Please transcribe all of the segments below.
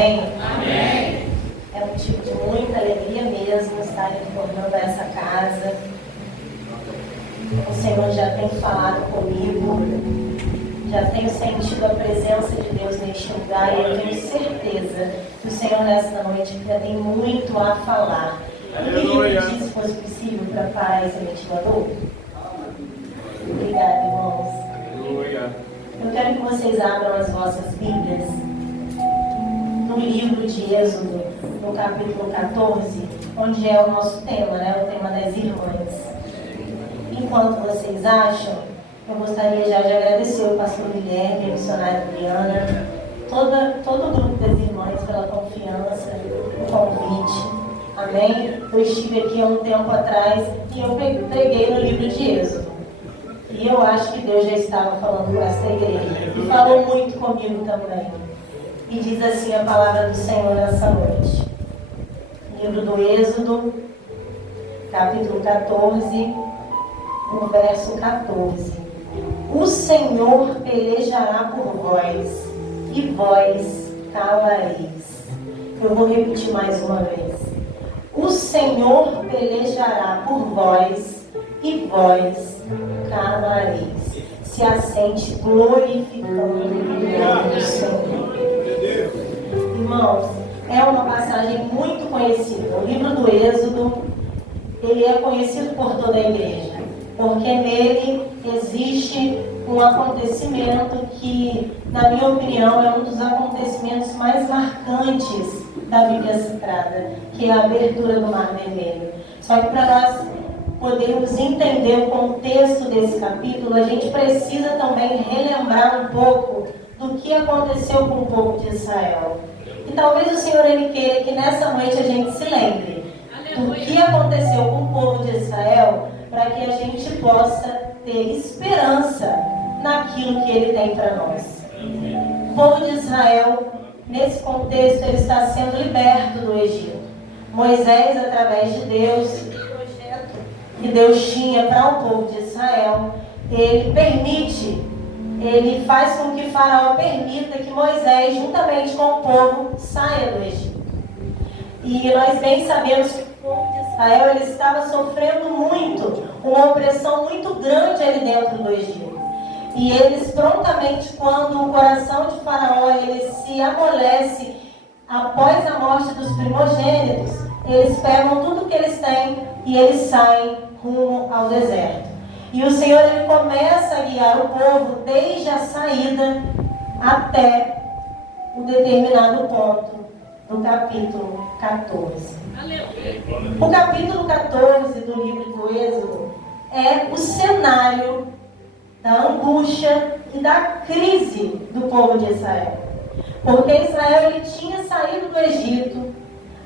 amém? Amém. É motivo de muita alegria mesmo estar retornando a essa casa. O Senhor já tem falado comigo, já tenho sentido a presença de Deus neste lugar e eu tenho certeza que o Senhor nesta noite ainda tem muito a falar. Eu queria pedir, se fosse possível, para parar esse ventilador. Obrigada, irmãos. Eu quero que vocês abram as vossas Bíblias no livro de Êxodo, no capítulo 14, onde é o nosso tema, né? O tema das irmãs. Enquanto vocês acham, eu gostaria já de agradecer o pastor Guilherme, a missionária Adriana, todo o grupo das irmãs pela confiança, o convite. Amém? Eu estive aqui há um tempo atrás e eu preguei no livro de Êxodo. E eu acho que Deus já estava falando com essa igreja. E falou muito comigo também. E diz assim a palavra do Senhor nessa noite. Livro do Êxodo, capítulo 14, no verso 14. O Senhor pelejará por vós, e vós calareis. Eu vou repetir mais uma vez. O Senhor pelejará por vós, e vós calareis. Se assente glorificando o nome do Senhor. Irmãos, é uma passagem muito conhecida. O livro do Êxodo, ele é conhecido por toda a igreja, porque nele existe um acontecimento que, na minha opinião, é um dos acontecimentos mais marcantes da Bíblia Sagrada, que é a abertura do Mar Vermelho. Só que para nós podermos entender o contexto desse capítulo, a gente precisa também relembrar um pouco do que aconteceu com o povo de Israel. E talvez o Senhor ele queira que nessa noite a gente se lembre do que aconteceu com o povo de Israel, para que a gente possa ter esperança naquilo que ele tem para nós. O povo de Israel, nesse contexto, ele está sendo liberto do Egito. Moisés, através de Deus, o projeto que Deus tinha para o povo de Israel, ele faz com que Faraó permita que Moisés, juntamente com o povo, saia do Egito. E nós bem sabemos que o povo de Israel ele estava sofrendo muito, uma opressão muito grande ali dentro do Egito. E eles prontamente, quando o coração de Faraó ele se amolece após a morte dos primogênitos, eles pegam tudo que eles têm e eles saem rumo ao deserto. E o Senhor ele começa a guiar o povo desde a saída até um determinado ponto do capítulo 14. O capítulo 14 do livro do Êxodo é o cenário da angústia e da crise do povo de Israel. Porque Israel ele tinha saído do Egito,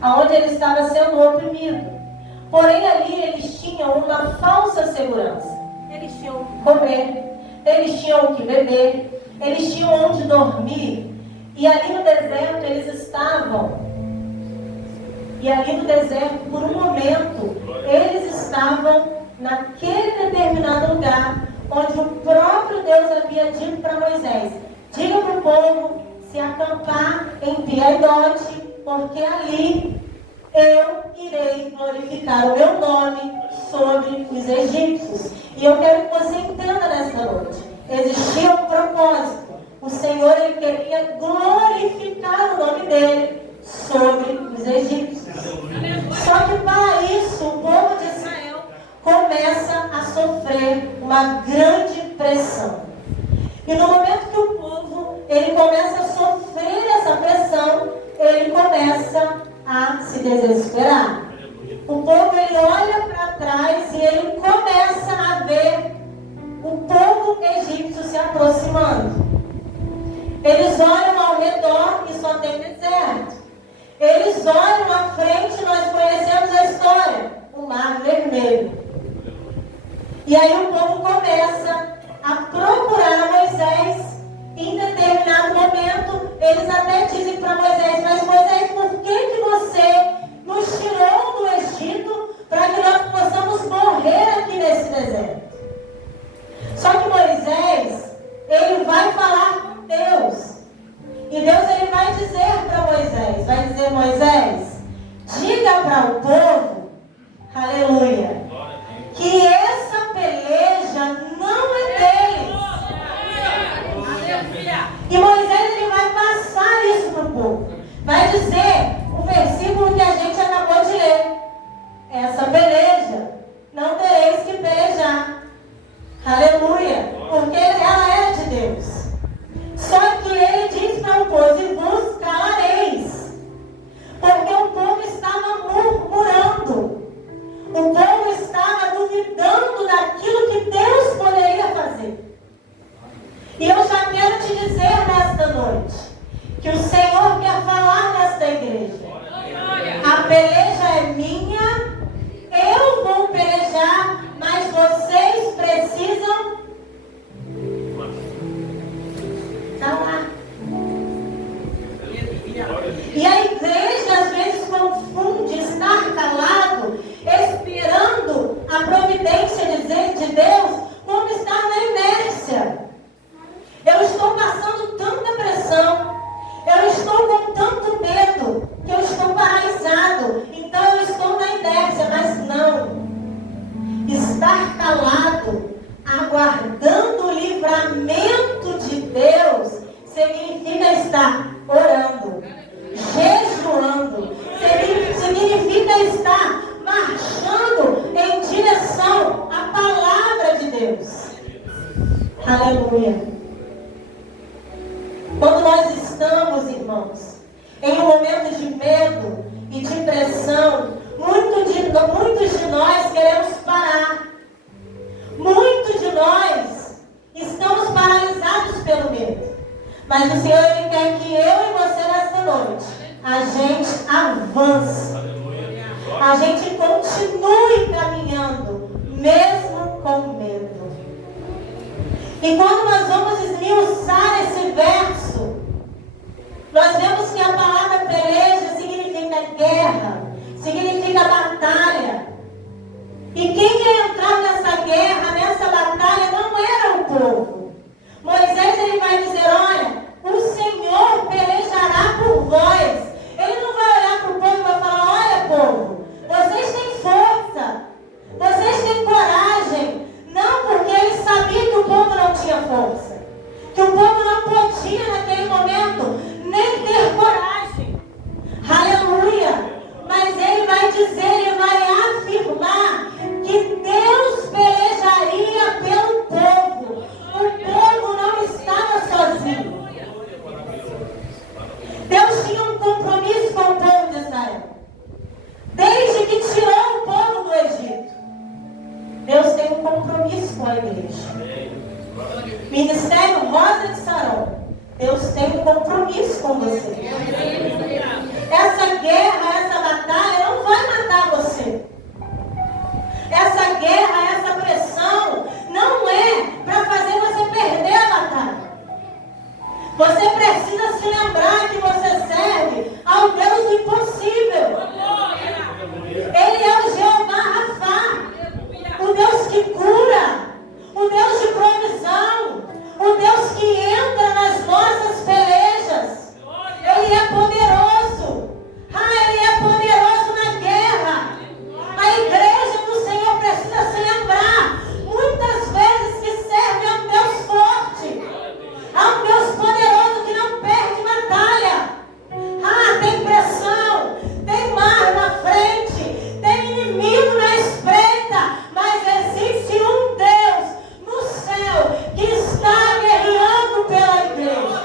onde ele estava sendo oprimido. Porém ali eles tinham uma falsa segurança. Eles tinham o que comer, eles tinham o que beber, eles tinham onde dormir. E ali no deserto eles estavam. E ali no deserto, por um momento, eles estavam naquele determinado lugar onde o próprio Deus havia dito para Moisés: diga para o povo se acampar em Pi-Hahirote, porque ali eu irei glorificar o meu nome sobre os egípcios. E eu quero que você entenda nesta noite, existia um propósito. O Senhor ele queria glorificar o nome dele sobre os egípcios. Só que para isso o povo de Israel começa a sofrer uma grande pressão. E no momento que o povo ele começa a sofrer essa pressão, ele começa a se desesperar. O povo ele olha para trás e ele começa a ver o povo egípcio se aproximando. Eles olham ao redor e só tem deserto. Eles olham à frente, nós conhecemos a história, o Mar Vermelho. E aí o povo começa a procurar a Moisés. Em determinado momento, eles até dizem para Moisés: mas Moisés, por que você nos tirou do Egito para que nós possamos morrer aqui nesse deserto? Só que Moisés, ele vai falar com Deus. E Deus ele vai dizer para Moisés: Moisés, diga para o povo, aleluia, que essa peleja não é deles. E Moisés ele vai passar isso para o povo. Vai dizer o versículo que a gente acabou de ler. Essa peleja não tereis que pelejar. Aleluia. Porque ela é de Deus. Só que ele diz para o povo, e vos calareis. Porque o povo estava murmurando. O povo estava duvidando daquilo que Deus poderia fazer. E eu já quero te dizer nesta noite, que o Senhor quer falar nesta igreja. A peleja é minha, eu vou pelejar, mas vocês precisam calar. E a igreja às vezes confunde estar calado, esperando a providência de Deus, como estar na inércia. Eu estou passando tanta pressão, eu estou com tanto medo, que eu estou paralisado, então eu estou na inércia, mas não. Estar calado, aguardando o livramento de Deus, significa estar orando, jejuando, significa estar marchando em direção à palavra de Deus. Aleluia. Quando nós estamos, irmãos, em um momento de medo e de pressão, muitos de nós queremos parar. Muitos de nós estamos paralisados pelo medo. Mas o Senhor ele quer que eu e você nesta noite, a gente avance. A gente continue caminhando, mesmo com medo. E quando nós vamos esmiuçar esse verso, nós vemos que a palavra peleja significa guerra, significa batalha. E quem ia entrar nessa guerra, nessa batalha, não era o povo. Moisés ele vai dizer, olha, o Senhor pelejará por vós. Ele não vai olhar para o povo e vai falar, olha povo, vocês têm força, vocês têm coragem. Não, porque ele sabia que o povo não tinha força, que o povo não podia naquele momento nem ter coragem. Aleluia. Mas ele vai dizer, ele vai afirmar que Deus pelejaria pelo povo. O povo não estava sozinho. Deus tinha um compromisso com o povo de Israel. Desde que tirou o povo do Egito, Deus tem um compromisso com a igreja. Ministério Rosa de Saron, Deus tem um compromisso com você. Essa guerra, essa batalha não vai matar você. Essa guerra, essa pressão não é para fazer você perder a batalha. Você precisa se lembrar que você serve ao Deus do impossível. Ele é o Jeová Rafá, o Deus que cura, o Deus de provisão, o Deus que entra nas nossas pelejas. Ele é poderoso. Ele é poderoso na guerra. A igreja do Senhor precisa se lembrar muitas vezes que serve a um Deus forte, a um Deus poderoso que não perde batalha. Tem pressão, tem mar na frente, tem inimigo na espreita, mas existe um Deus no céu que está guerreando pela igreja.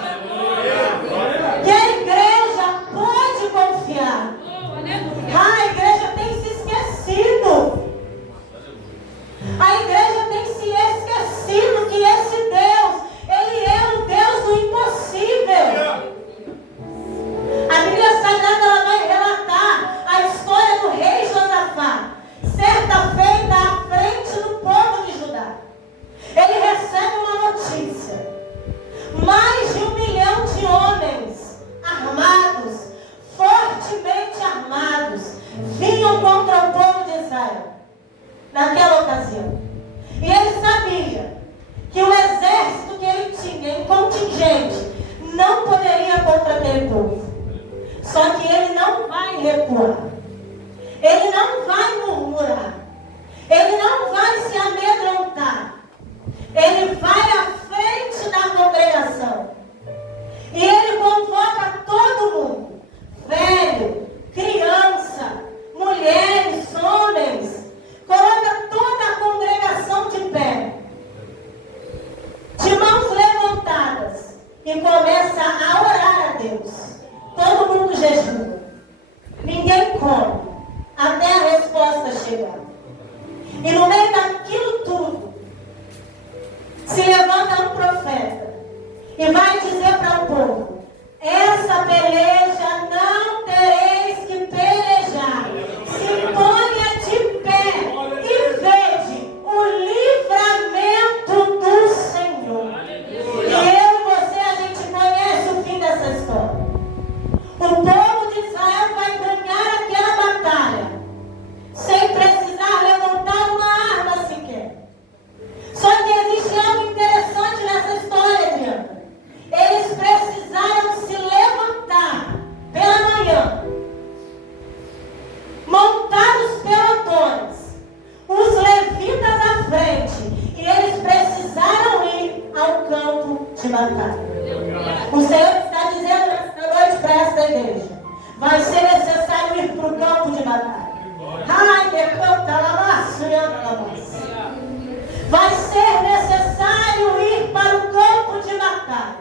Que a igreja pode confiar. A igreja tem se esquecido. A igreja tem se esquecido que esse Deus, ele é o Deus do impossível. A Bíblia Sagrada ela vai relatar a história do rei Josafá, certa feita à frente do povo de Judá. Ele recebe uma notícia. Mais de 1 milhão de homens armados, fortemente armados, vinham contra o povo de Israel naquela ocasião. E ele sabia que o exército que ele tinha em contingente não poderia contra aquele povo. Só que ele não vai vai recuar. Ele não vai murmurar. Ele não vai se amedrontar. Ele vai à frente da congregação. E ele convoca todo mundo. Velho, criança, mulheres, homens. Coloca toda a congregação de pé. De mãos levantadas. E começa a orar a Deus. Todo mundo jejua. Ninguém come. Até a resposta chegar. E no meio daquilo tudo, se levanta um profeta e vai dizer para o povo: essa peleja não tereis que pelejar. Se ponha de pé e vede o livramento do Senhor. E eu e você, a gente conhece o fim dessa história. O povo de Israel vai ganhar aquela batalha sem precisar levantar uma arma sequer. Só que existe algo interessante nessa história, Diana. Eles precisaram se levantar pela manhã, montar os pelotões, os levitas à frente, e eles precisaram ir ao campo de batalha. O Senhor está dizendo nesta noite para essa igreja: vai ser necessário ir para o campo de batalha. Vai ser necessário ir para o campo de batalha.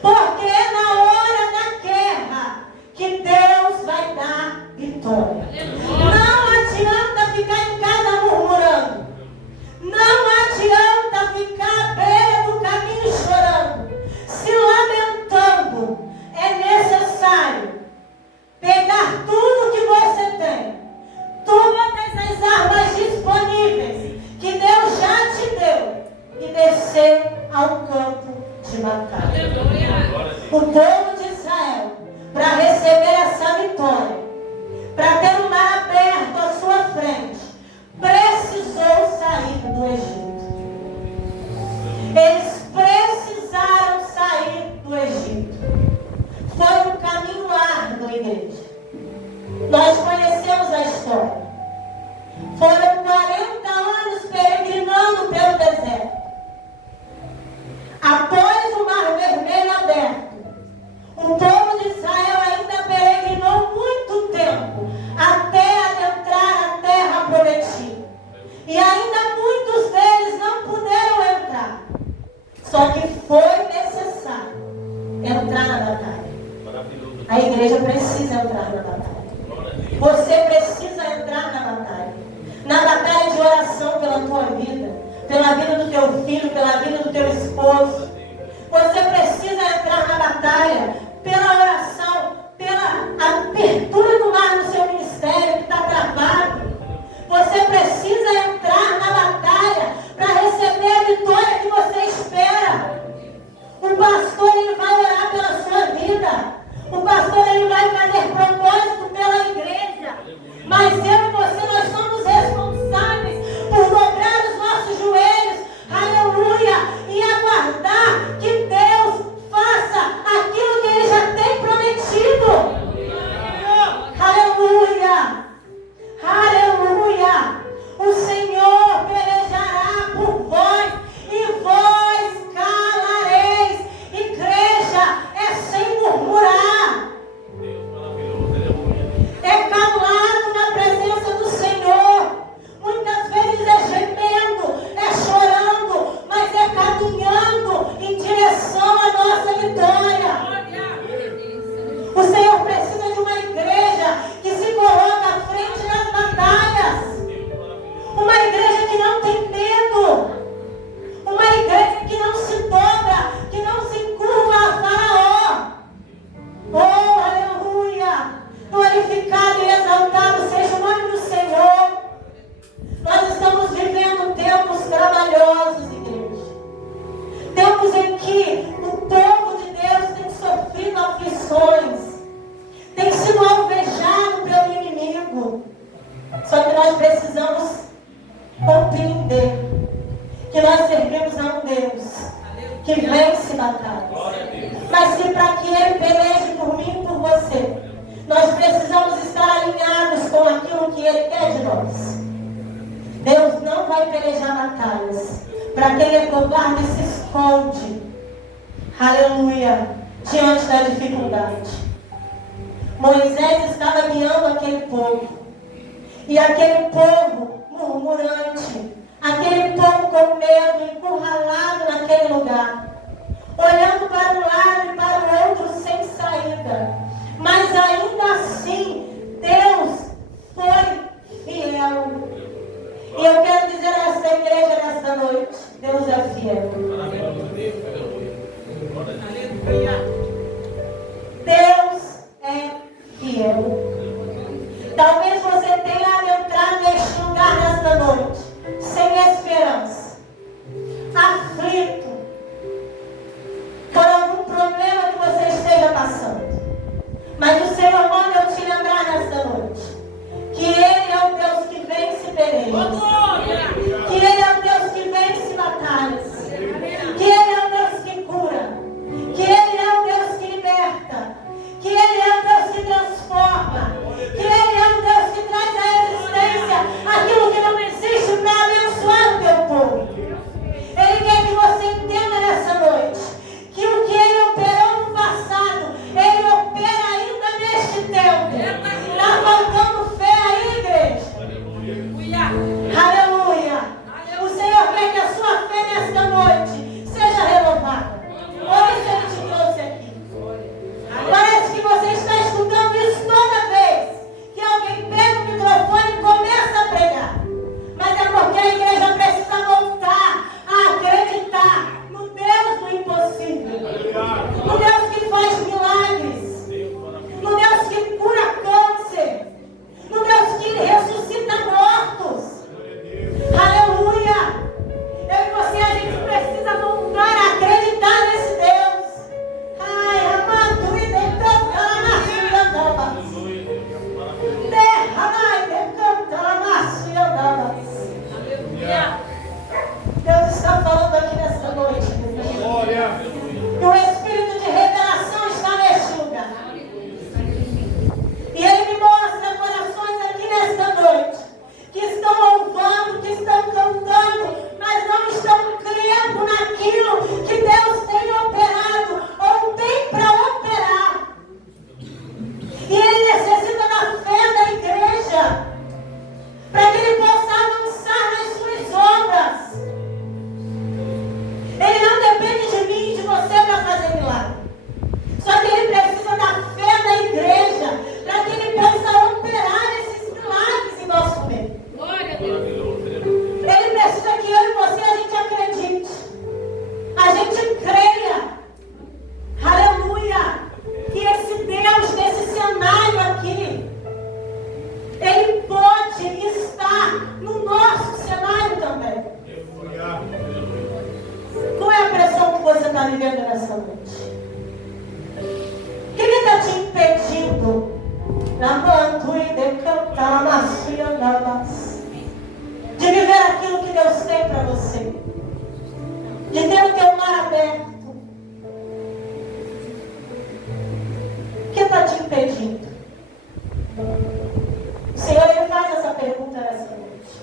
Porque é na hora da guerra que Deus vai dar vitória. Não adianta ficar em casa murmurando. Não adianta ficar à beira do caminho chorando, se lamentando. É necessário pegar tudo que você tem, todas as armas disponíveis que Deus já te deu, e descer ao campo de batalha. O povo de Israel, para receber essa vitória, para ter o mar aberto à sua frente, precisou sair do Egito. Eles precisaram sair do Egito. Foi um caminho árduo, igreja. Nós conhecemos a história. Foram 40 anos peregrinando pelo deserto. Após o Mar Vermelho aberto, o povo de Israel ainda peregrinou muito tempo até adentrar a terra prometida. E ainda muitos deles não puderam entrar. Só que foi necessário entrar na batalha. A igreja precisa entrar na batalha. Você precisa entrar na batalha. Na batalha de oração pela tua vida, pela vida do teu filho, pela vida do teu esposo. Você precisa entrar na batalha pela oração, pela abertura do mar no seu ministério que está travado. Você precisa entrar na batalha para receber a vitória que você espera. O pastor, ele vai orar pela sua vida. O pastor, ele vai fazer propósito pela igreja. Mas eu e você, nós somos responsáveis por dobrar os nossos joelhos, aleluia, e aguardar que Deus faça aquilo que Ele já tem prometido. foi pelejar batalhas. Para quem é covarde se esconde. Aleluia. Diante da dificuldade. Moisés estava guiando aquele povo. E aquele povo murmurante. Aquele povo com medo, encurralado naquele lugar. Olhando para um lado e para o outro sem saída. Mas ainda assim, Deus foi fiel. E eu quero dizer a essa igreja nesta noite, Deus é fiel. Deus é fiel. Talvez você tenha entrado neste lugar nesta noite, sem esperança, aflito, por algum problema que você esteja passando. Mas o Senhor manda eu te lembrar nesta noite que Ele é o Deus que vence pelejas, que Ele é o Deus que vence batalhas, que Ele é o Deus que cura, que Ele é o Deus que liberta, que Ele é o Deus que transforma, que Ele é o Deus que traz à existência aquilo que não existe para abençoar o teu povo. Ele quer que você entenda nessa noite que o que Ele operou no passado, Ele opera ainda neste tempo. Está faltando fé aí, igreja. Aleluia. O Senhor quer que a sua fé nesta noite seja renovada. Por isso Ele te trouxe aqui. Parece que você está escutando isso toda vez que alguém pega o microfone e começa a pregar. Mas é porque a igreja precisa voltar a acreditar no Deus do impossível. No Deus que faz milagres. No Deus que cura câncer. No Deus que ressuscita mortos. Aleluia! Eu e você, a gente precisa voltar a acreditar nesse Deus. Ai, amado, e decantando a sua andava. Derramai, decantando a sua andava. Deus está falando aqui nesta noite. Que o Espírito de revelação está neste lugar. E Ele me mostra corações aqui nesta noite que estão louvando, que estão cantando, mas não estão crendo naquilo que Deus tem operado ou tem para operar. E Ele necessita da fé da igreja para que Ele possa avançar nas suas obras. Ele não depende de mim e de você para fazer milagre. Só que Ele precisa da fé da igreja para que Ele possa operar esses milagres em nosso meio. Ele precisa que eu e você, a gente acredite. A gente creia. Aleluia. Que esse Deus desse cenário aqui, Ele pode estar no nosso cenário também. Qual é a pressão que você está vivendo nessa noite? O que está te impedindo? De viver aquilo que Deus tem para você. De ter o teu mar aberto. O que está te impedindo? O Senhor, Ele faz essa pergunta nessa noite.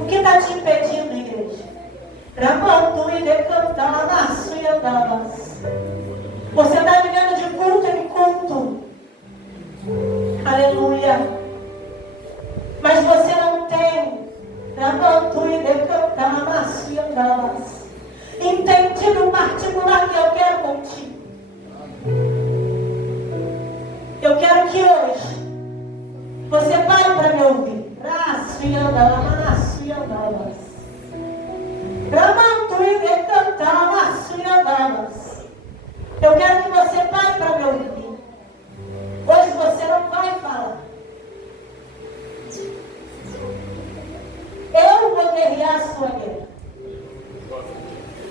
O que está te impedindo, igreja? Você está vivendo de culto em culto. Aleluia. Mas você não tem entendido o particular que eu quero contigo. Eu quero que hoje você pare para me ouvir. Eu quero que você pare para me ouvir. Hoje você não vai falar. Eu vou guerrear a sua guerra.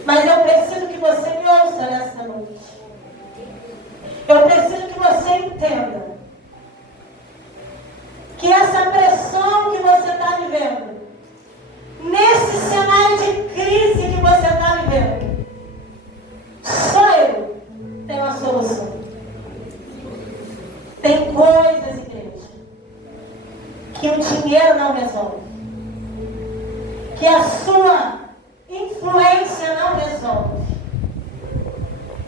Mas eu preciso que você me ouça nessa noite. Eu preciso que você entenda que essa pressão que você está vivendo, nesse cenário de crise que você está vivendo, só eu tenho a solução. Tem coisas, igreja, que o dinheiro não resolve. que a sua influência não resolve.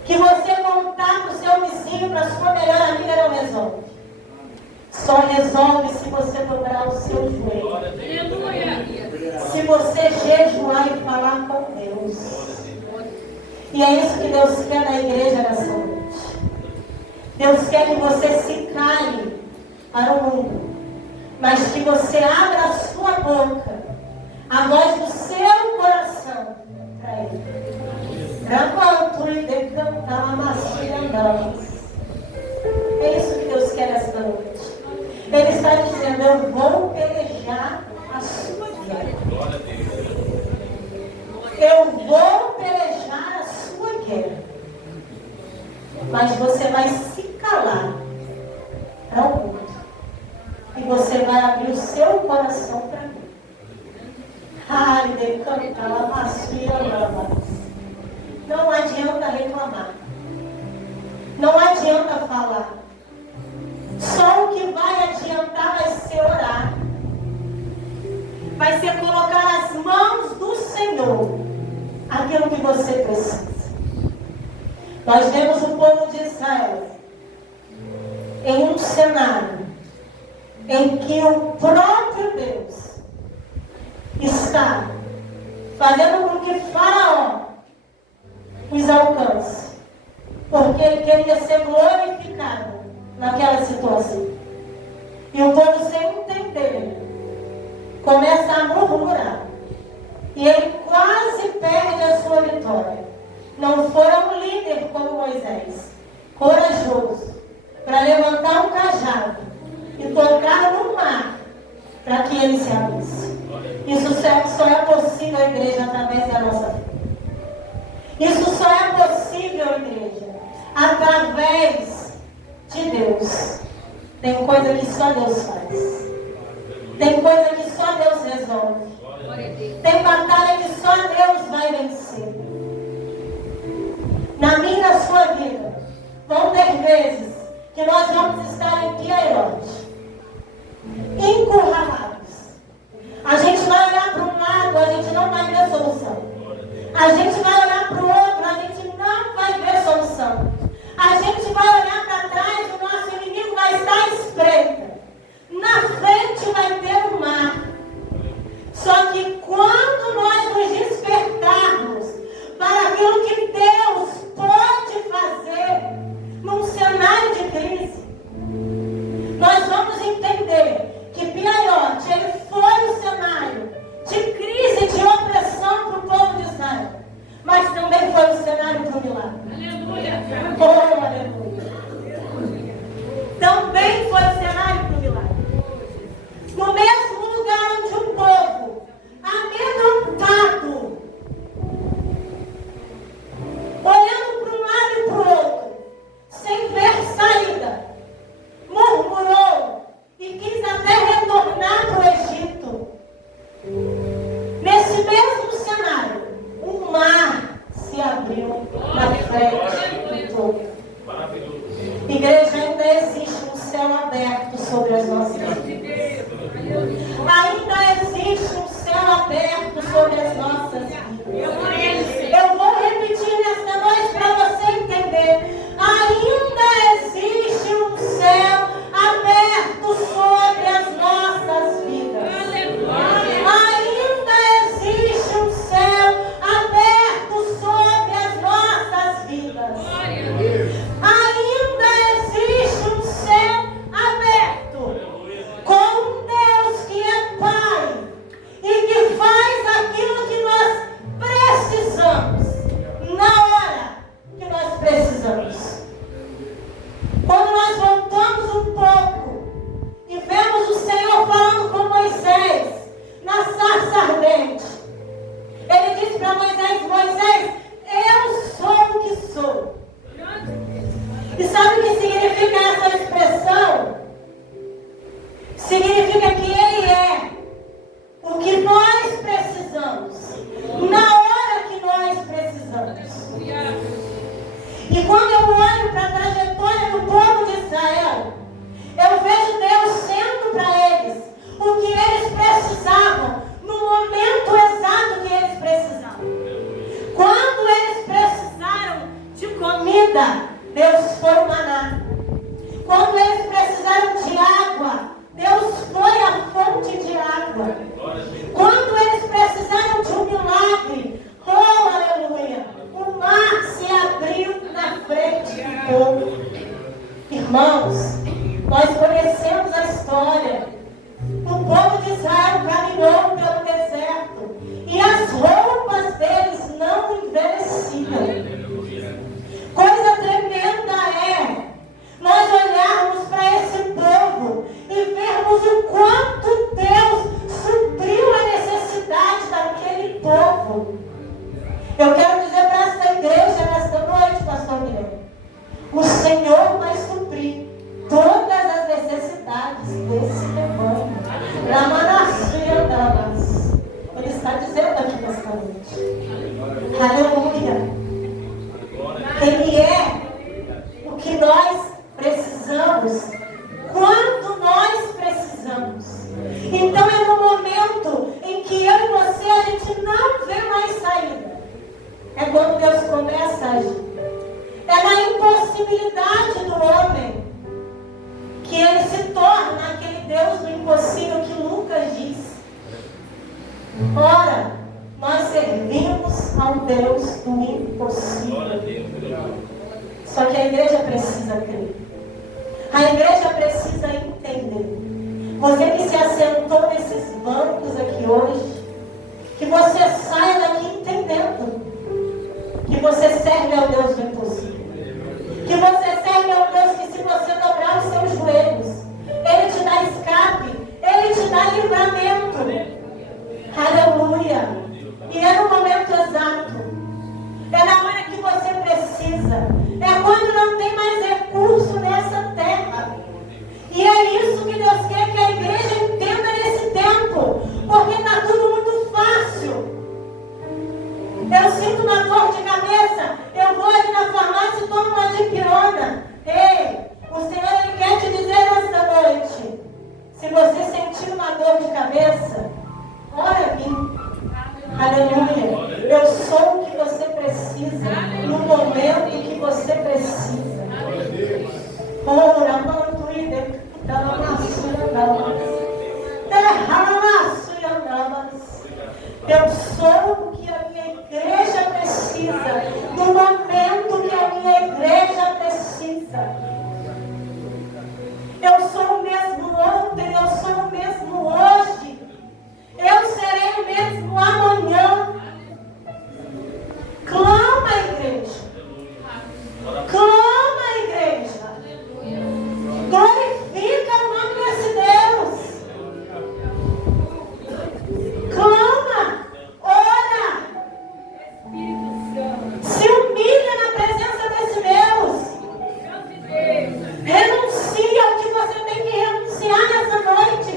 Que você contar para o seu vizinho, para a sua melhor amiga, não resolve. Só resolve se você dobrar o seu joelho. Se você jejuar e falar com Deus. E é isso que Deus quer na igreja nessa noite. Deus quer que você se cale para o mundo, mas que você abra a sua boca, a voz do seu coração para Ele. É isso que Deus quer nesta noite. Ele está dizendo: eu vou pelejar a sua guerra. Eu vou pelejar a sua guerra. Mas você vai se calar para o mundo. E você vai abrir o seu coração para mim. Não adianta reclamar. Não adianta falar. Só o que vai adiantar vai ser orar. Vai ser colocar as mãos do Senhor aquilo que você precisa. Nós vemos o povo de Israel em um cenário em que o próprio Deus está fazendo com que Faraó os alcance, porque ele queria ser glorificado naquela situação. E o povo, sem entender, começa a murmurar, e ele quase perde a sua vitória. Não fora um líder como Moisés, corajoso, para levantar um cajado e tocar no mar, para que ele se abrisse. Isso só é possível, igreja, através da nossa fé. Isso só é possível, igreja, através de Deus. Tem coisa que só Deus faz. Tem coisa que só Deus resolve. Tem batalha que só Deus vai vencer. Na minha e na sua vida, vão ter vezes que nós vamos estar em Piairote, encurralados. A gente vai olhar para um lado, a gente não vai ver solução. A gente vai olhar para o outro, a gente não vai ver solução. A gente vai olhar para trás, o nosso inimigo vai estar à espreita. Na frente vai ter o mar. Só que quando nós nos despertarmos para aquilo que Deus pode fazer num cenário de crise, nós vamos entender que Piairote, ele foi o cenário de crise e de opressão para o povo de Israel, mas também foi o cenário para o milagre. Aleluia! Oh, aleluia! irmãos, nós conhecemos a história. O povo de Israel caminhou pelo deserto e as roupas deles não envelheciam. Coisa tremenda é nós olharmos para esse povo e vermos o quanto Deus supriu a necessidade daquele povo. Eu quero dizer para esta igreja nesta noite, pastor Guilherme, o Senhor vai suprir todas as necessidades desse rebanho. Ele está dizendo aqui nesta noite. Aleluia. Ele é o que nós precisamos, quando nós precisamos. Então é no momento em que eu e você, a gente não vê mais saída. É quando Deus começa a agir. É na impossibilidade do homem que ele se torna aquele Deus do impossível que Lucas diz. Ora, nós servimos ao Deus do impossível. Só que a igreja precisa crer. A igreja precisa entender. Você que se assentou nesses bancos aqui hoje, que você saia daqui entendendo que você serve ao Deus do impossível. Que você serve ao Deus que, se você dobrar os seus joelhos, Ele te dá escape, Ele te dá livramento. Aleluia. E é no momento exato. É na hora que você precisa. É quando não tem mais recurso nessa terra. E é isso que Deus quer que a igreja entenda nesse tempo. Porque está tudo muito fácil. Eu sinto uma dor de cabeça. Eu vou ali na farmácia e tomo uma dipirona. Ei, o Senhor Ele quer te dizer nesta noite. Se você sentir uma dor de cabeça, ora a mim. Aleluia. Eu sou o que você precisa no momento que você precisa. Ora, manto e eu sou o que a minha igreja precisa no momento que a minha igreja precisa. Eu sou o mesmo ontem, eu sou o mesmo hoje. Eu serei o mesmo amanhã. Clama, igreja. Clama, igreja. Glorifica o nome desse Deus. Clama. Ora. Se humilha na presença desse Deus. Renuncia ao que você tem que renunciar nessa noite.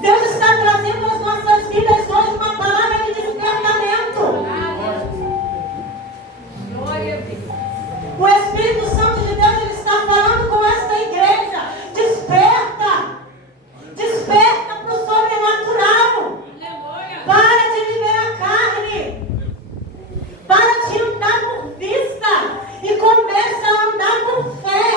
Deus está trazendo às nossas vidas hoje uma palavra de despertamento. O Espírito Santo de Deus, Ele está falando com esta igreja. Desperta. Desperta para o sobrenatural. Para de viver a carne. Para de andar por vista. E começa a andar por fé.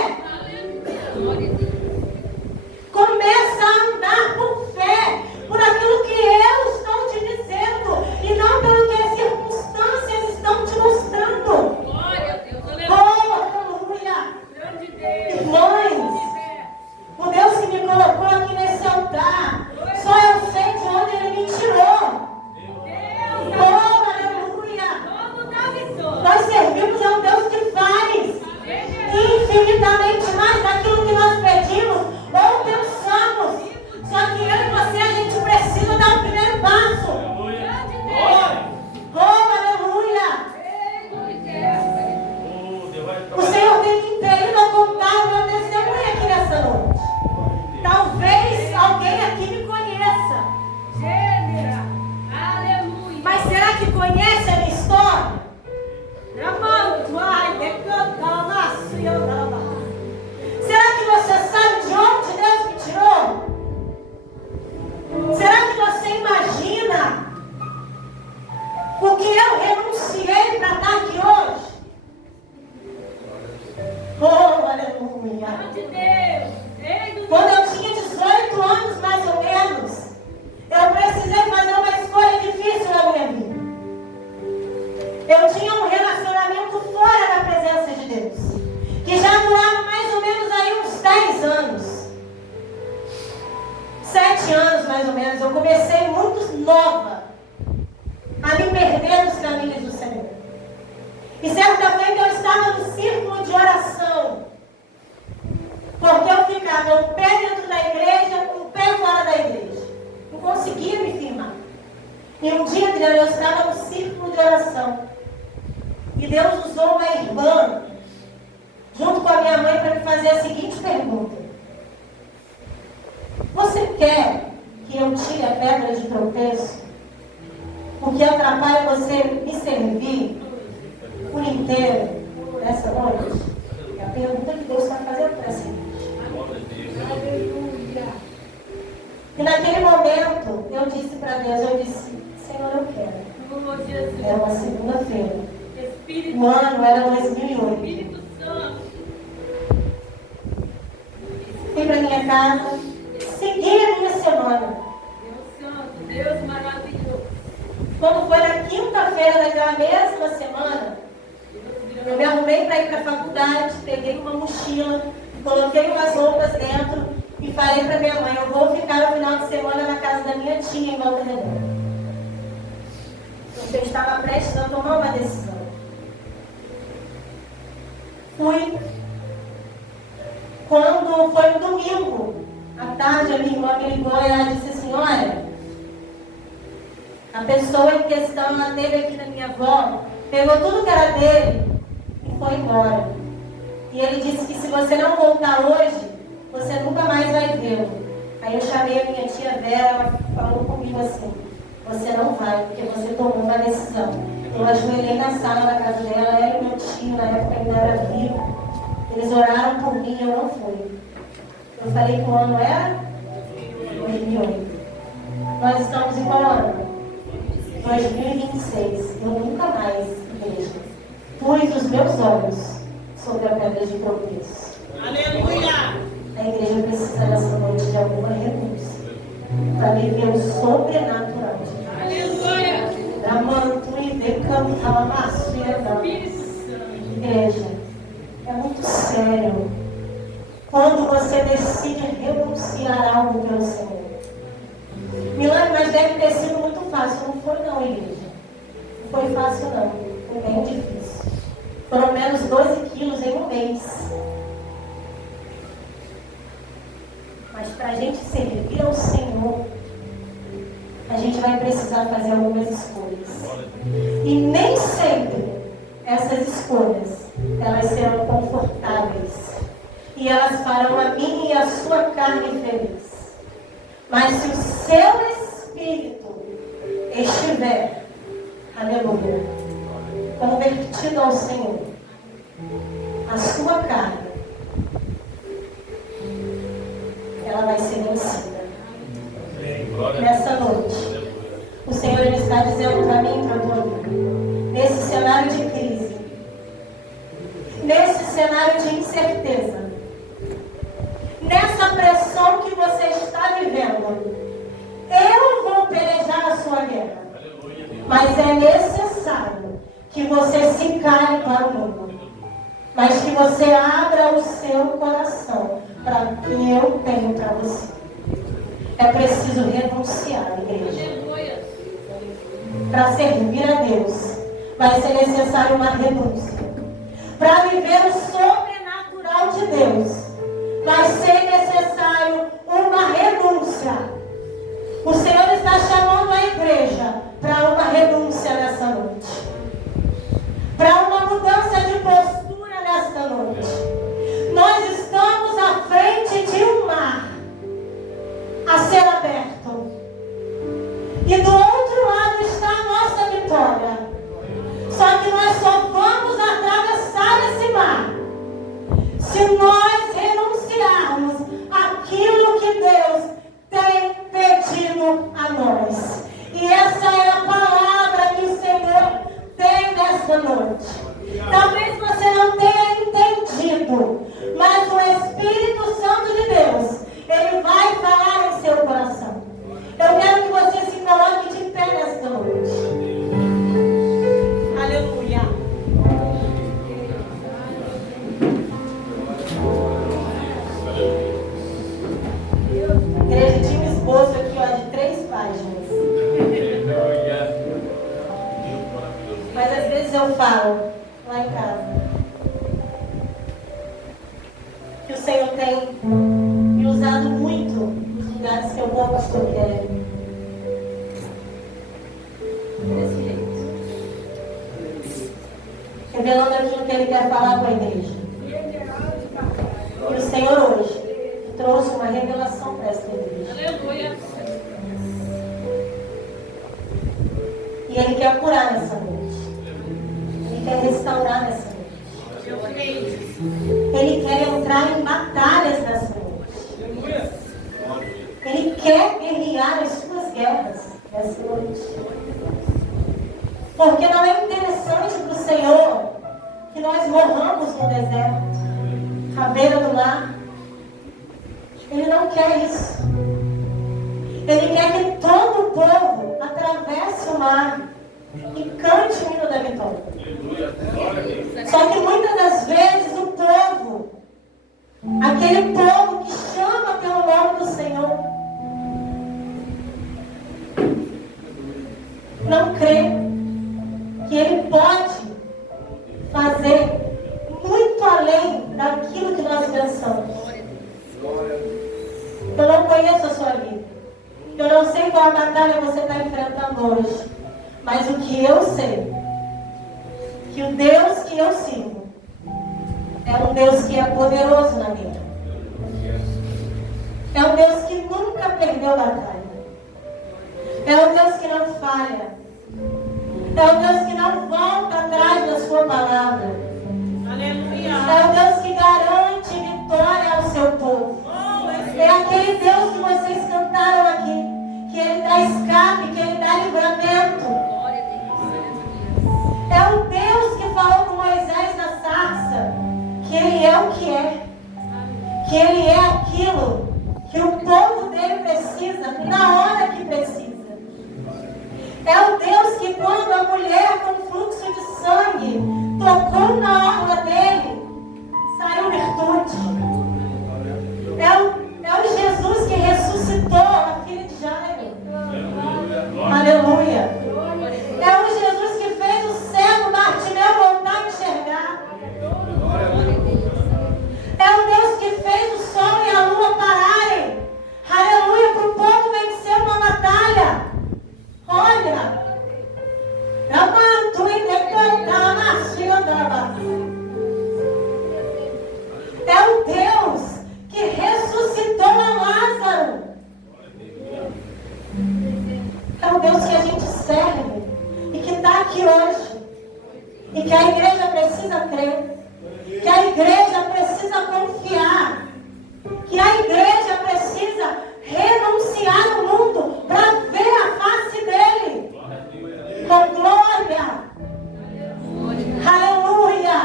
Começa a andar por fé, por aquilo que eu estou te dizendo, e não pelo que as circunstâncias estão te mostrando. Glória a Deus, aleluia. Irmãos, o Deus que me colocou aqui nesse altar, só eu sei de onde Ele me tirou. Aleluia. Nós servimos a um Deus que faz infinitamente mais daquilo que nós pedimos ou pensamos. Só que eu e você, a gente precisa dar o primeiro passo. Aleluia. O Senhor tem me impelido a contar o meu testemunho aqui nessa noite. Talvez alguém aqui me conheça. Mas será que conhece a minha história? Será que você sabe de onde Deus me tirou? Será que você imagina o que eu renunciei para estar aqui hoje? Aleluia. Quando eu tinha 18 anos, mais ou menos, eu precisei fazer uma escolha difícil na minha vida. Eu tinha um relacionamento fora da presença de Deus, que já durava mais anos. Eu comecei muito nova a me perder nos caminhos do Senhor. E certa feita eu estava no círculo de oração. Porque eu ficava um pé dentro da igreja, um pé fora da igreja. Não conseguia me firmar. E um dia, Adriana, eu estava no círculo de oração. E Deus usou uma irmã, junto com a minha mãe, para me fazer a seguinte pergunta: você quer que eu tire a pedra de tropeço? Porque atrapalha você me servir por inteiro nessa noite? É a pergunta que Deus está fazendo para essa igreja. E naquele momento, eu disse para Deus, Senhor, eu quero. Era uma segunda-feira. O ano era 2008. Fui para minha casa, segui a minha semana. Deus maravilhoso. Quando foi na quinta-feira daquela mesma semana, eu me arrumei para ir para a faculdade, peguei uma mochila, coloquei umas roupas dentro e falei para minha mãe: eu vou ficar no final de semana na casa da minha tia em Volta Redonda. Porque eu estava prestes a tomar uma decisão. Fui. Quando foi no domingo, à tarde, a minha irmã me ligou e ela disse assim: olha, a pessoa em questão, ela teve aqui na minha avó, pegou tudo que era dele e foi embora. E ele disse que se você não voltar hoje, você nunca mais vai vê-lo. Aí eu chamei a minha tia Vera, ela falou comigo assim: você não vai, porque você tomou uma decisão. Eu ajoelhei na sala da casa dela, ela e meu tio, na época ainda era vivo. Eles oraram por mim e eu não fui. Eu falei que o ano era 2008. Nós estamos em qual ano? 2026. Eu nunca mais, igreja, pus os meus olhos sobre a pedra de tropeço. Aleluia! A igreja precisa nessa noite de alguma renúncia para viver o sobrenatural de Deus. Aleluia! Da manto e decantar a macia da igreja. É muito sério quando você decide renunciar algo pelo Senhor. Milane, mas deve ter sido muito fácil. Não foi não, igreja. Não foi fácil não. Foi bem difícil. Foram menos 12 quilos em um mês. Mas para a gente servir ao Senhor, a gente vai precisar fazer algumas escolhas. E nem sempre essas escolhas, elas serão confortáveis. E elas farão a minha e a sua carne feliz. Mas se o seu espírito estiver, aleluia, convertido ao Senhor, a sua carne, ela vai ser vencida. Nessa noite, o Senhor ele está dizendo para mim, para você, nesse cenário de crise, nesse cenário de incerteza, nessa pressão que você está vivendo, eu vou pelejar a sua guerra. Mas é necessário que você se cale para o mundo, mas que você abra o seu coração para o que eu tenho para você. É preciso renunciar, igreja. Para servir a Deus, vai ser necessário uma renúncia. Para viver o sobrenatural de Deus, vai ser necessário uma renúncia. O Senhor está chamando a igreja para uma renúncia nessa noite. Para uma mudança de postura nesta noite. Nós estamos à frente de um mar a ser aberto. E do outro lado está a nossa vitória. Só que nós só vamos atravessar esse mar se nós renunciarmos àquilo que Deus tem eu falo lá em casa que o Senhor tem me usado muito nos lugares que eu vou, pastor Kelly. Desse jeito. Revelando aquilo que Ele quer falar com a igreja. E o Senhor hoje trouxe uma revelação para essa igreja. Aleluia. E Ele quer curar nessa noite. Ele quer restaurar nessa noite. Ele quer entrar em batalhas nessa noite. Ele quer guerrear as suas guerras nessa noite. Porque não é interessante para o Senhor que nós morramos no deserto, à beira do mar. Ele não quer isso. Ele quer que todo o povo atravesse o mar e cante o hino da vitória. Só que muitas das vezes o povo, aquele povo que chama pelo nome do Senhor, não crê que Ele pode fazer muito além daquilo que nós pensamos. Eu não conheço a sua vida. Eu não sei qual a batalha você está enfrentando hoje. Mas o que eu sei, que o Deus que eu sirvo é um Deus que é poderoso na guerra. É um Deus que nunca perdeu batalha. É um Deus que não falha. É um Deus que não volta atrás da sua palavra. Aleluia. É um Deus que garante vitória ao seu povo. É aquele Deus que vocês cantaram aqui, que Ele dá escape, que Ele dá livramento. É o Deus que falou com Moisés na sarça, que Ele é o que é. Que Ele é aquilo que o povo dele precisa, na hora que precisa. É o Deus que quando a mulher com fluxo de sangue tocou na orla dele, saiu virtude. É o Jesus que ressuscitou a filha de Jairo. Aleluia. É o Jesus que fez o cego Bartimeu voltar a enxergar. É o Deus que fez o sol e a lua pararem. Aleluia, para o povo vencer uma batalha. Olha, é o Deus que ressuscitou a Lázaro. É o Deus que a gente serve e que está aqui hoje. E que a igreja precisa crer. Que a igreja precisa confiar. Que a igreja precisa renunciar no mundo para ver a face dele. Com glória. Aleluia.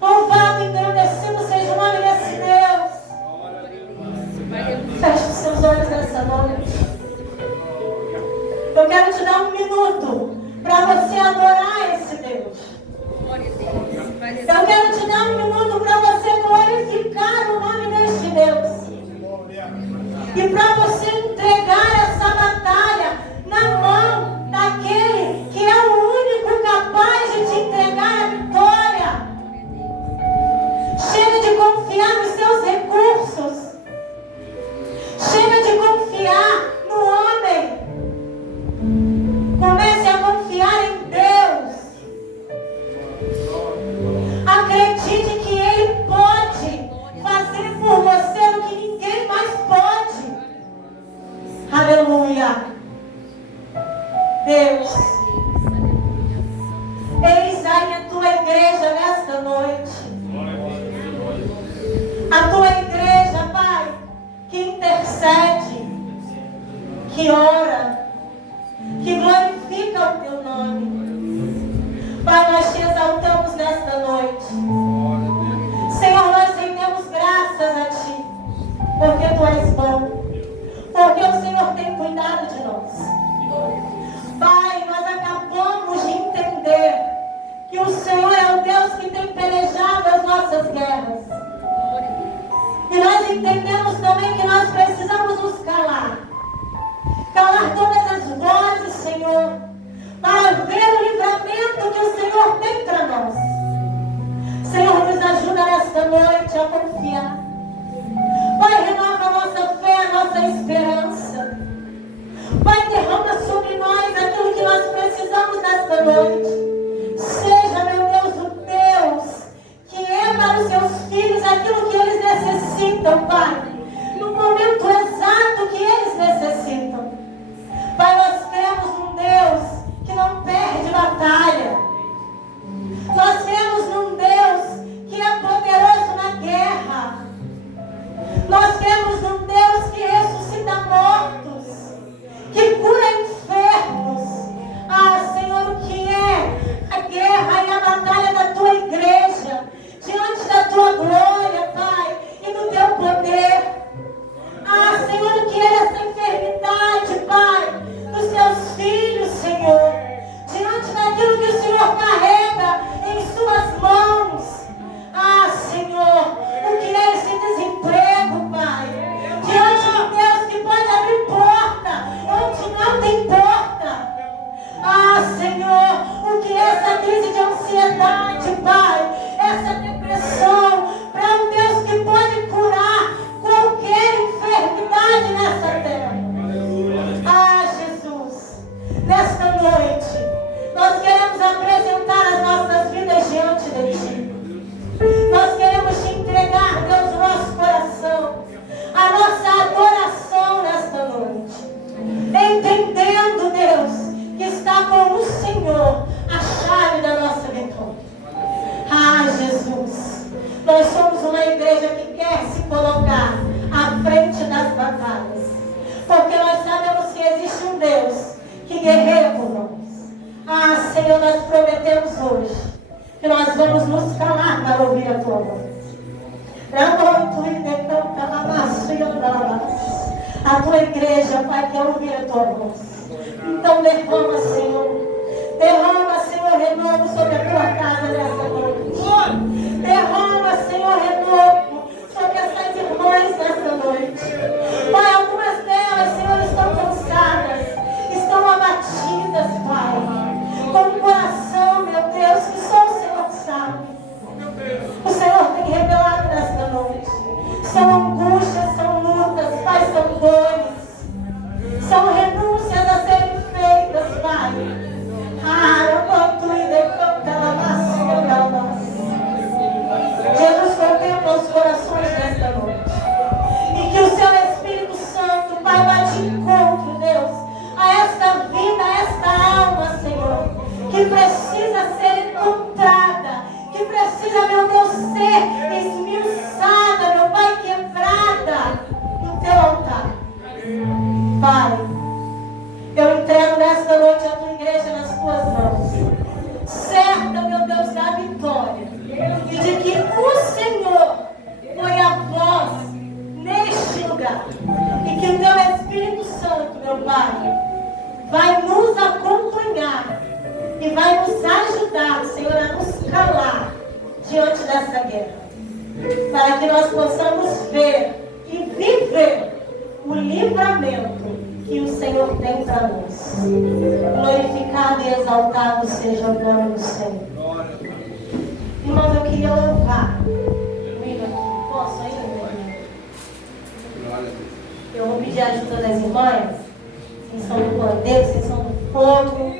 Louvado e engrandecido seja o nome desse Deus. Feche os seus olhos nessa noite. Eu quero te dar um minuto para você adorar esse Deus. Eu quero te dar um minuto para você glorificar o nome deste Deus. E para você entregar essa batalha na mão daquele que é o único capaz de te entregar a vitória. Chega de confiar nos seus recursos. Chega de confiar no homem. Comece a confiar em Deus. Acredite que Ele pode fazer por você o que ninguém mais pode. Aleluia. Deus, eis aí a tua igreja nesta noite. A tua igreja, Pai, que intercede, que ora, que glorifica o teu nome. Pai, nós te exaltamos nesta noite. Senhor, nós rendemos graças a Ti, porque Tu és bom, porque o Senhor tem cuidado de nós. Pai, nós acabamos de entender que o Senhor é o Deus que tem pelejado as nossas guerras. E nós entendemos também que nós precisamos nos calar. Calar todas as vozes, Senhor, para ver o livramento que o o Senhor tem para nós. Senhor, nos ajuda nesta noite a confiar. Pai, renova a nossa fé, a nossa esperança. Pai, derrama sobre nós aquilo que nós precisamos nesta noite. Seja, meu Deus, o Deus que é para os seus filhos aquilo que eles necessitam, Pai, no momento exato que eles necessitam. Pai, nós cremos num Deus que não perde batalha. Nós cremos num Deus que é poderoso na guerra. Nós cremos num Deus que ressuscita mortos, que cura enfermos. Ah, Senhor, o que é a guerra e a batalha da tua igreja, diante da tua glória, Pai, e do teu poder. Ah, Senhor, o que é essa enfermidade, Pai, dos teus filhos, Senhor, diante daquilo que o Senhor carrega em suas mãos. Ah, Senhor, o que é esse desemprego, Pai, diante de Deus que pode abrir porta onde não tem porta. Ah, Senhor, o que é essa crise de ansiedade, Pai, essa depressão, para um Deus que pode curar qualquer enfermidade nessa terra. Ah, Jesus, nesta noite, nós queremos apresentar as nossas vidas diante de Ti. Nós queremos Te entregar, Deus, o nosso coração, a nossa adoração nesta noite. Entendendo, Deus, que está com o Senhor a chave da nossa vitória. Ah, Jesus, nós somos uma igreja que quer se colocar à frente das batalhas, porque nós sabemos que existe um Deus que guerreia por nós. Ah, Senhor, nós prometemos hoje que nós vamos nos calar para ouvir a Tua voz. A Tua igreja, Pai, quer ouvir a Tua voz. Então derrama, Senhor. Derrama, Senhor, renovo sobre a Tua casa nessa noite. Derrama, Senhor, renovo sobre essas irmãs nessa noite. Pai, algumas delas, Senhor, estão cansadas, estão abatidas, Pai, com o coração, meu Deus, que só o Senhor sabe. O Senhor tem revelado nesta noite. São angústias, são lutas, Pai, são dores, são renúncias a serem feitas, Pai. Jesus, contempla os corações nesta noite. E que o Seu Espírito Santo, Pai, vá de encontro, Deus, a esta vida, a esta alma, Senhor, que precisa ser encontrada, que precisa, meu Deus, ser esmiuçada, meu Pai, quebrada no Teu altar. Pai, eu entrego nesta noite a Tua igreja nas Tuas mãos, certa, meu Deus, da vitória, e de que o Senhor foi a voz neste lugar, e que o Teu Espírito Santo, meu Pai, vai nos acompanhar e vai nos ajudar, Senhor, a nos calar diante dessa guerra, para que nós possamos ver e viver o livramento que o Senhor tem para nós. Glorificado e exaltado seja o nome do Senhor. Irmãos, eu queria louvar. Posso ainda? Eu vou pedir a ajuda das irmãs. Vocês são do pandeiro, vocês são do fogo.